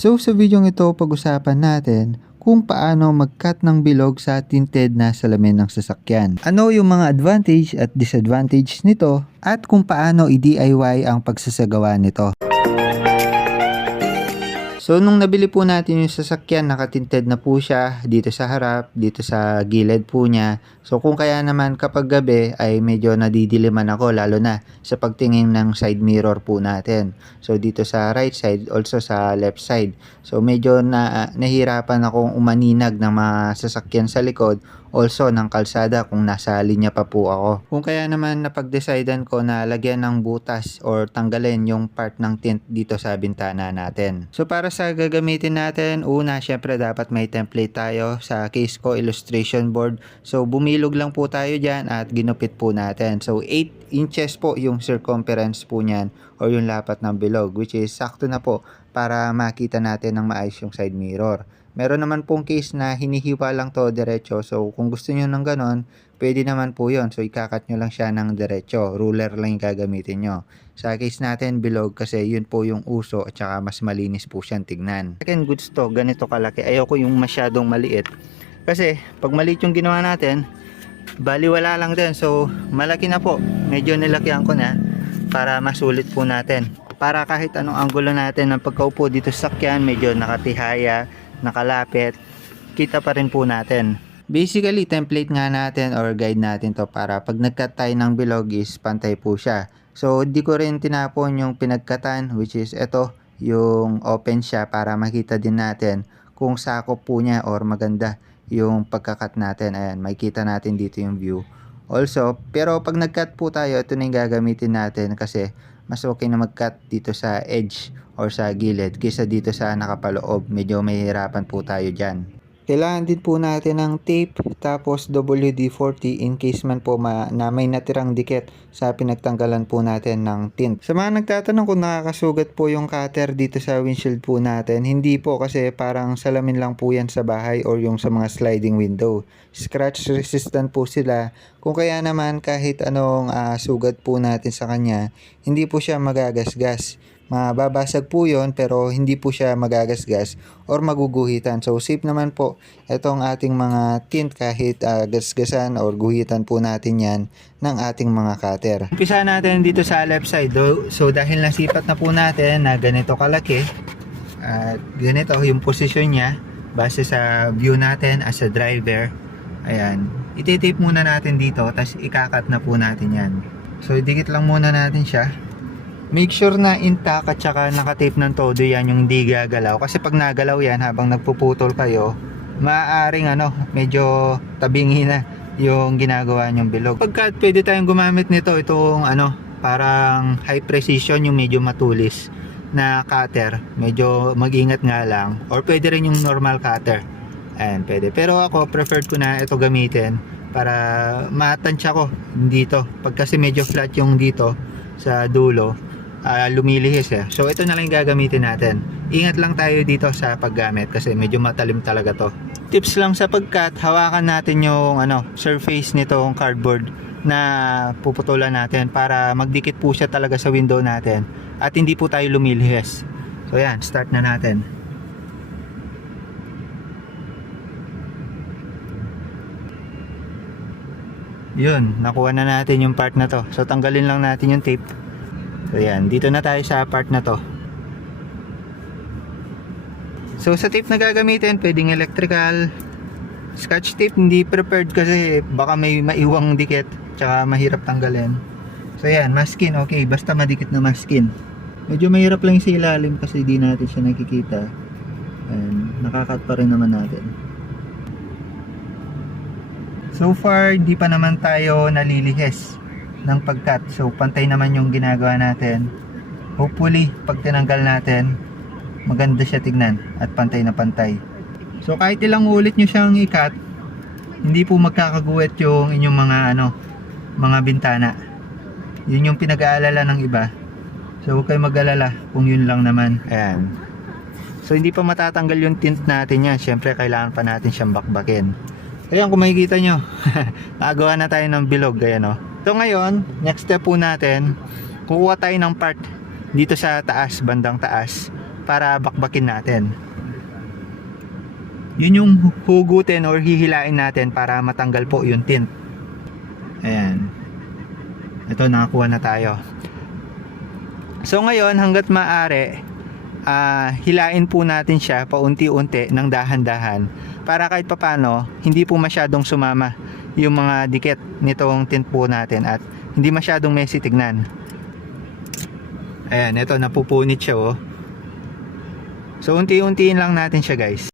So sa video ito pag-usapan natin kung paano mag-cut ng bilog sa tinted na salamin ng sasakyan. Ano yung mga advantage at disadvantage nito at kung paano i-DIY ang pagsasagawa nito. So nung nabili po natin yung sasakyan, nakatinted na po siya dito sa harap, dito sa gilid po niya. So kung kaya naman kapag gabi ay medyo nadidiliman ako lalo na sa pagtingin ng side mirror po natin. So dito sa right side, also sa left side. So medyo na nahirapan akong umaninag ng mga sasakyan sa likod also ng kalsada kung nasa linya pa po ako. Kung kaya naman napag-decidean ko na lagyan ng butas or tanggalin yung part ng tint dito sa bintana natin. So para sa gagamitin natin, una syempre dapat may template tayo sa case ko illustration board. So bumilog lang po tayo dyan at ginupit po natin. So 8 inches po yung circumference po niyan or yung lapat ng bilog which is sakto na po para makita natin ng maayos yung side mirror. Meron naman pong case na hinihiwa lang to diretso. So, kung gusto nyo ng ganon, pwede naman po yon So, ikakat nyo lang siya ng diretso. Ruler lang yung gagamitin nyo. Sa case natin, bilog kasi yun po yung uso at saka mas malinis po siyang tignan. Second goods to, ganito kalaki. Ayoko yung masyadong maliit. Kasi, pag maliit yung ginawa natin, baliwala lang din. So, malaki na po. Medyo nilakyan ko na para masulit po natin. Para kahit anong anggulo natin ng pagkaupo dito sa sakyan, medyo nakatihaya, nakalapit, kita pa rin po natin. Basically, template nga natin or guide natin to para pag nagkat tayo ng bilog is pantay po siya. So, di ko rin tinapon yung pinagkatan which is ito, yung open siya para makita din natin kung sakop po niya or maganda yung pagkakat natin. Ayan, makikita natin dito yung view. Also, pero pag nag-cut po tayo, ito na yung gagamitin natin kasi mas okay na mag-cut dito sa edge or sa gilid kaysa dito sa nakapaloob. Medyo mahihirapan po tayo dyan. Kailangan din po natin ng tape tapos WD-40 in case man po ma na may natirang dikit sa pinagtanggalan po natin ng tint. Sa mga nagtatanong kung nakakasugat po yung cutter dito sa windshield po natin, hindi po kasi parang salamin lang po yan sa bahay or yung sa mga sliding window. Scratch resistant po sila. Kung kaya naman kahit anong ah, sugat po natin sa kanya, hindi po siya magagasgas mababasag po yon pero hindi po siya magagasgas or maguguhitan. So safe naman po itong ating mga tint kahit uh, gasgasan or guhitan po natin yan ng ating mga cutter. Umpisa natin dito sa left side. Do. So dahil nasipat na po natin na ganito kalaki at ganito yung posisyon niya base sa view natin as a driver. Ayan. Ititape muna natin dito tapos ikakat na po natin yan. So dikit lang muna natin siya make sure na intact at saka nakatape ng todo yan yung hindi gagalaw. Kasi pag nagalaw yan habang nagpuputol kayo maaaring ano medyo tabingi na yung ginagawa nyong bilog. Pagka pwede tayong gumamit nito itong ano parang high precision yung medyo matulis na cutter medyo mag-ingat nga lang. Or pwede rin yung normal cutter. Ayan pwede. Pero ako preferred ko na ito gamitin para matansya ko dito. Pag kasi medyo flat yung dito sa dulo uh, lumilihis eh. So ito na lang yung gagamitin natin. Ingat lang tayo dito sa paggamit kasi medyo matalim talaga to. Tips lang sa pagkat, hawakan natin yung ano, surface nitong cardboard na puputulan natin para magdikit po siya talaga sa window natin at hindi po tayo lumilihis. So yan, start na natin. Yun, nakuha na natin yung part na to. So tanggalin lang natin yung tape So yan, dito na tayo sa part na to. So sa tape na gagamitin, pwedeng electrical. Scotch tape hindi prepared kasi baka may maiwang dikit tsaka mahirap tanggalin. So yan, maskin okay, basta madikit na maskin. Medyo mahirap lang sa ilalim kasi di natin siya nakikita. And nakakat pa rin naman natin. So far, di pa naman tayo nalilihis ng pagkat. So, pantay naman yung ginagawa natin. Hopefully, pag tinanggal natin, maganda siya tignan at pantay na pantay. So, kahit ilang ulit nyo siyang ikat, hindi po magkakaguwet yung inyong mga ano, mga bintana. Yun yung pinag-aalala ng iba. So, huwag kayo mag-alala kung yun lang naman. Ayan. So, hindi pa matatanggal yung tint natin yan. Siyempre, kailangan pa natin siyang bakbakin. Ayan, kung makikita nyo, nagawa na tayo ng bilog. Ayan, oh. So ngayon, next step po natin, kukuha tayo ng part dito sa taas, bandang taas, para bakbakin natin. Yun yung hugutin or hihilain natin para matanggal po yung tint. Ayan. Ito, nakakuha na tayo. So ngayon, hanggat maaari, ah, hilain po natin siya paunti-unti ng dahan-dahan para kahit papano, hindi po masyadong sumama yung mga dikit nitong tint po natin at hindi masyadong messy tignan. Ayan, ito napupunit siya oh. So unti-untiin lang natin siya guys.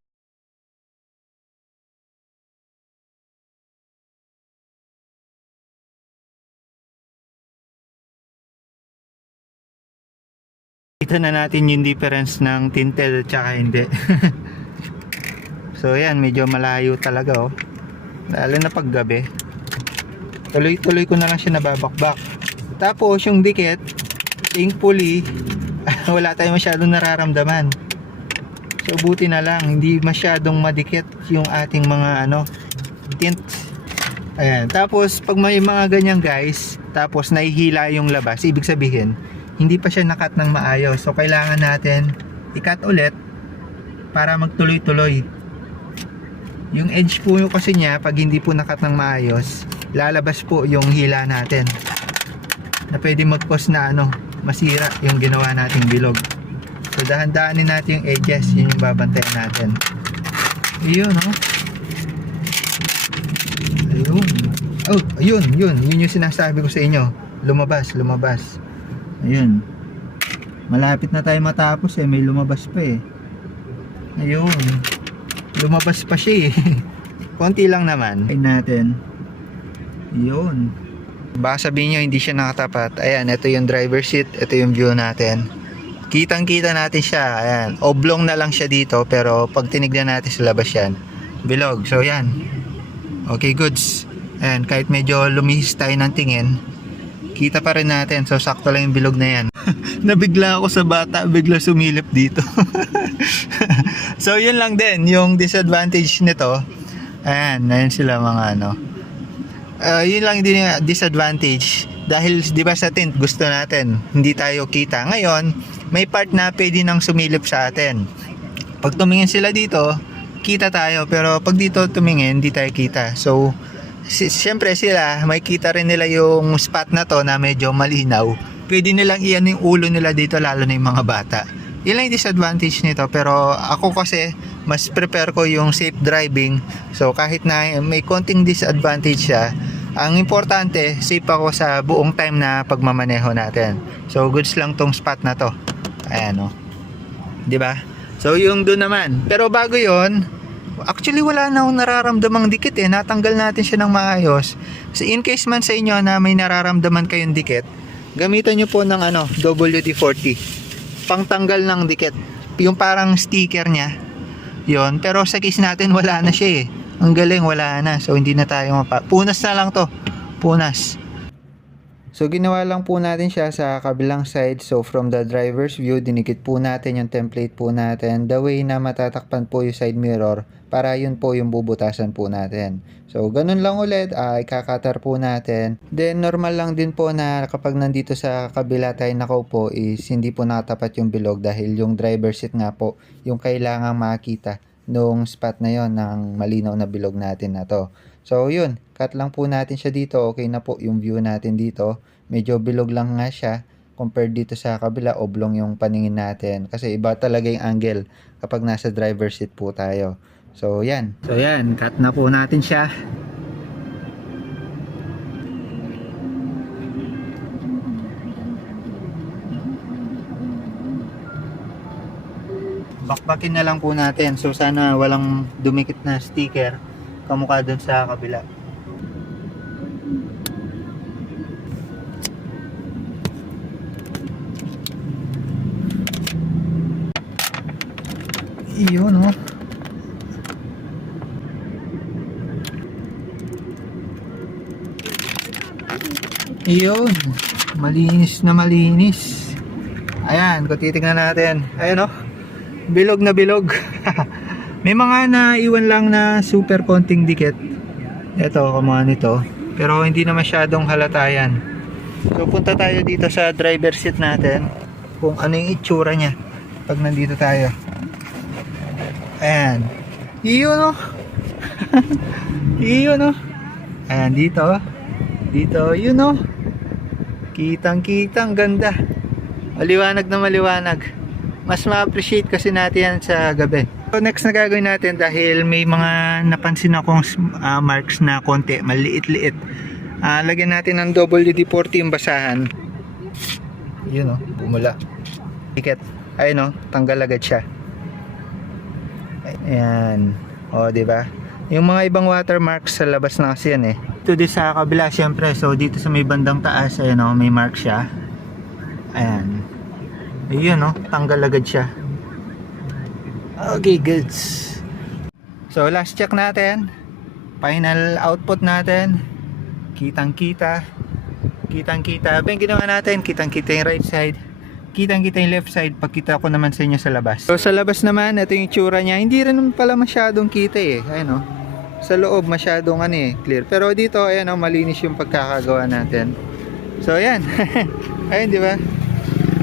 Kita na natin yung difference ng tinted at saka hindi. so yan, medyo malayo talaga oh. Lalo na pag gabi. Tuloy-tuloy ko na lang siya nababakbak. Tapos yung dikit, thankfully, wala tayong masyadong nararamdaman. So buti na lang, hindi masyadong madikit yung ating mga ano, tint. Ayan. Tapos pag may mga ganyan guys, tapos nahihila yung labas, ibig sabihin, hindi pa siya nakat ng maayos. So kailangan natin i-cut ulit para magtuloy-tuloy. Yung edge po yung kasi niya, pag hindi po nakat ng maayos, lalabas po yung hila natin. Na pwede mag-cause na ano, masira yung ginawa nating bilog. So dahan-dahanin natin yung edges, yun yung babantayan natin. Ayun, oh. Ayun. Oh, ayun, yun. Yun yung sinasabi ko sa inyo. Lumabas, lumabas. Ayun. Malapit na tayo matapos eh. May lumabas pa eh. Ayun. Lumabas pa siya eh. Konti lang naman. Ay natin. Ayun. Baka sabihin nyo hindi siya nakatapat. Ayan, ito yung driver seat. Ito yung view natin. Kitang kita natin siya. Ayan. Oblong na lang siya dito. Pero pag tinignan natin sa labas yan. Bilog. So yan. Okay, goods. Ayan, kahit medyo lumihis tayo ng tingin, kita pa rin natin. So, sakto lang yung bilog na yan. Nabigla ako sa bata, bigla sumilip dito. so, yun lang din, yung disadvantage nito. Ayan, ayan sila mga ano. Ah, yun lang din yung disadvantage. Dahil, di ba sa tint, gusto natin, hindi tayo kita. Ngayon, may part na pwede nang sumilip sa atin. Pag tumingin sila dito, kita tayo. Pero pag dito tumingin, hindi tayo kita. So, si, siyempre sila, may kita rin nila yung spot na to na medyo malinaw. Pwede nilang iyan yung ulo nila dito, lalo na yung mga bata. Yun lang yung disadvantage nito. Pero ako kasi, mas prepare ko yung safe driving. So, kahit na may konting disadvantage siya, ang importante, safe ako sa buong time na pagmamaneho natin. So, goods lang tong spot na to. Ayan, oh. 'Di ba? So, yung doon naman. Pero bago yon actually wala na akong nararamdamang dikit eh. Natanggal natin siya ng maayos. So, in case man sa inyo na may nararamdaman kayong dikit, gamitan nyo po ng ano, WD-40. Pangtanggal ng dikit. Yung parang sticker niya. yon Pero sa case natin, wala na siya eh. Ang galing, wala na. So, hindi na tayo mapa... Punas na lang to. Punas. So ginawa lang po natin siya sa kabilang side. So from the driver's view, dinikit po natin yung template po natin. The way na matatakpan po yung side mirror para yun po yung bubutasan po natin. So ganun lang ulit, ay kakatar po natin. Then normal lang din po na kapag nandito sa kabila tayo nakaupo is hindi po nakatapat yung bilog dahil yung driver seat nga po yung kailangang makita nung spot na yon ng malinaw na bilog natin na to. So yun, cut lang po natin siya dito. Okay na po yung view natin dito. Medyo bilog lang nga siya compared dito sa kabila, oblong yung paningin natin. Kasi iba talaga yung angle kapag nasa driver seat po tayo. So yan. So yan, cut na po natin siya. Bakbakin na lang po natin. So sana walang dumikit na sticker kamukha dun sa kabila. Iyon oh. Iyon. Malinis na malinis. Ayan, kung titignan natin. Ayan oh. Bilog na bilog. May mga naiwan lang na super konting dikit. Ito, kumuha nito. Pero hindi na masyadong halata yan. So, punta tayo dito sa driver seat natin. Kung ano yung itsura niya. pag nandito tayo. Ayan. Iyon oh. Iyon oh. Ayan, dito. Dito, yun oh. Kitang-kitang ganda. Maliwanag na maliwanag. Mas ma-appreciate kasi natin yan sa gabi. So next na gagawin natin dahil may mga napansin akong ah, marks na konti, maliit-liit. Ah, lagyan natin ng WD-40 yung basahan. Yun oh, bumula. Tiket. Ayun oh, tanggal agad siya. Ayan. O, di ba? Yung mga ibang watermarks sa labas na kasi yan eh. Ito din sa kabila, syempre. So, dito sa may bandang taas, ayun o, may mark siya. Ayan. Ayun o, tanggal agad siya. Okay, goods. So, last check natin. Final output natin. Kitang-kita. Kitang-kita. Ben, ginawa natin. Kitang-kita yung right side. Kitang-kita yung left side. Pagkita ko naman sa inyo sa labas. So, sa labas naman, ito yung tsura niya. Hindi rin pala masyadong kita eh. Ayun o. Sa loob, masyadong ano eh, clear. Pero dito, ayan o, malinis yung pagkakagawa natin. So, ayan. ayun, di ba?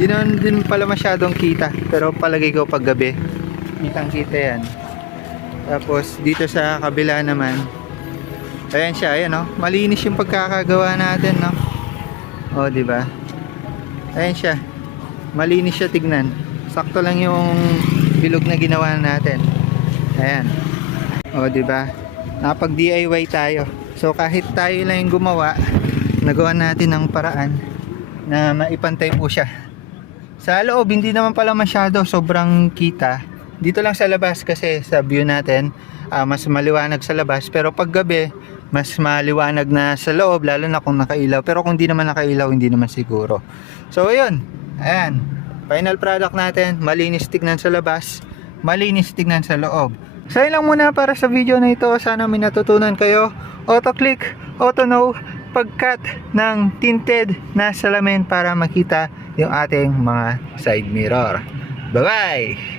Hindi naman din pala masyadong kita. Pero palagay ko pag gabi, kitang-kita yan. Tapos, dito sa kabila naman, ayan siya, ayan o. Malinis yung pagkakagawa natin, no? O, di ba? Ayan siya. Malinis siya tignan. Sakto lang yung bilog na ginawa natin. Ayan. O, di ba? Napag DIY tayo. So kahit tayo lang yung gumawa, nagawa natin ng paraan na maipantay po siya. Sa loob, hindi naman pala masyado sobrang kita. Dito lang sa labas kasi sa view natin, ah, mas maliwanag sa labas. Pero pag gabi, mas maliwanag na sa loob, lalo na kung nakailaw. Pero kung di naman nakailaw, hindi naman siguro. So, ayun. Ayan. Final product natin, malinis tignan sa labas, malinis tignan sa loob. So, yun lang muna para sa video na ito. Sana may natutunan kayo. Auto-click, auto-know, pagkat ng tinted na salamin para makita yung ating mga side mirror. Bye-bye!